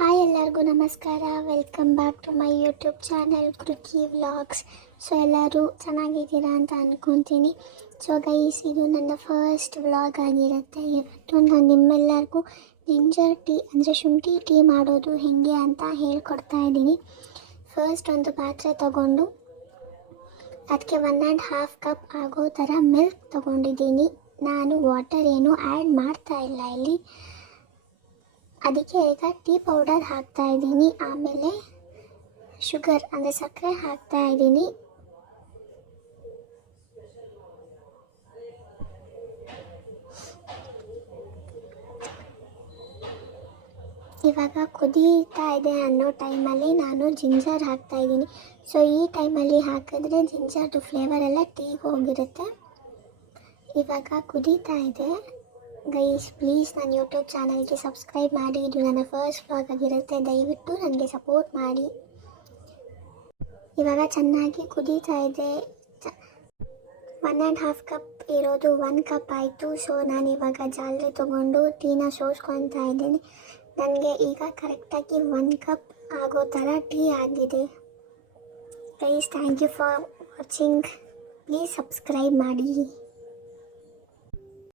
Hi ಎಲ್ಲರಿಗೂ ನಮಸ್ಕಾರ. Welcome back to my YouTube channel Kriti vlogs. So ಎಲ್ಲರೂ ಚೆನ್ನಾಗಿದ್ದೀರಾ ಅಂತ ಅಂದ್ಕೊತೀನಿ. ಸೊ ಗೈಸ್, ಇದು ನನ್ನ ಫಸ್ಟ್ ವ್ಲಾಗ್ ಆಗಿರುತ್ತೆ. ಇವತ್ತು ನಾನು ನಿಮ್ಮೆಲ್ಲರಿಗೂ ಜಿಂಜರ್ ಟೀ ಅಂದರೆ ಶುಂಠಿ ಟೀ ಮಾಡೋದು ಹೇಗೆ ಅಂತ ಹೇಳ್ಕೊಡ್ತಾ ಇದ್ದೀನಿ. ಫಸ್ಟ್ ಒಂದು ಪಾತ್ರೆ ತಗೊಂಡು ಅದಕ್ಕೆ 1.5 ಕಪ್ ಆಗೋ ಥರ ಮಿಲ್ಕ್ ತೊಗೊಂಡಿದ್ದೀನಿ. ನಾನು ವಾಟರ್ ಏನು ಆ್ಯಡ್ ಮಾಡ್ತಾ ಇಲ್ಲ ಇಲ್ಲಿ. ಅದಕ್ಕೆ ಈಗ ಟೀ ಪೌಡರ್ ಹಾಕ್ತಾ ಇದ್ದೀನಿ. ಆಮೇಲೆ ಶುಗರ್ ಅಂದರೆ ಸಕ್ಕರೆ ಹಾಕ್ತಾ ಇದ್ದೀನಿ. ಇವಾಗ ಕುದೀತಾ ಇದೆ ಅನ್ನೋ ಟೈಮಲ್ಲಿ ನಾನು ಜಿಂಜರ್ ಹಾಕ್ತಾ ಇದ್ದೀನಿ. ಸೊ ಈ ಟೈಮಲ್ಲಿ ಹಾಕಿದ್ರೆ ಜಿಂಜರ್ದು ಫ್ಲೇವರ್ ಎಲ್ಲ ಟೀಗೆ ಹೋಗಿರುತ್ತೆ. ಇವಾಗ ಕುದೀತಾ ಇದೆ. ಗೈಸ್, ಪ್ಲೀಸ್ ನನ್ನ ಯೂಟ್ಯೂಬ್ ಚಾನಲ್ಗೆ ಸಬ್ಸ್ಕ್ರೈಬ್ ಮಾಡಿ. ಇದು ನನ್ನ ಫಸ್ಟ್ ವ್ಲಾಗ್ ಆಗಿರುತ್ತೆ. ದಯವಿಟ್ಟು ನನಗೆ ಸಪೋರ್ಟ್ ಮಾಡಿ. ಇವಾಗ ಚೆನ್ನಾಗಿ ಕುದೀತಾ ಇದೆ. 1.5 ಕಪ್ ಇರೋದು 1 ಕಪ್ ಆಯಿತು. ಸೊ ನಾನಿವಾಗ ಜಾಲರಿ ತೊಗೊಂಡು ಟೀನ ಸೋಸ್ಕೊತಾ ಇದ್ದೀನಿ. ನನಗೆ ಈಗ ಕರೆಕ್ಟಾಗಿ 1 ಕಪ್ ಆಗೋ ಥರ ಟೀ ಆಗಿದೆ. Guys, thank you for watching. Please subscribe ಮಾಡಿ.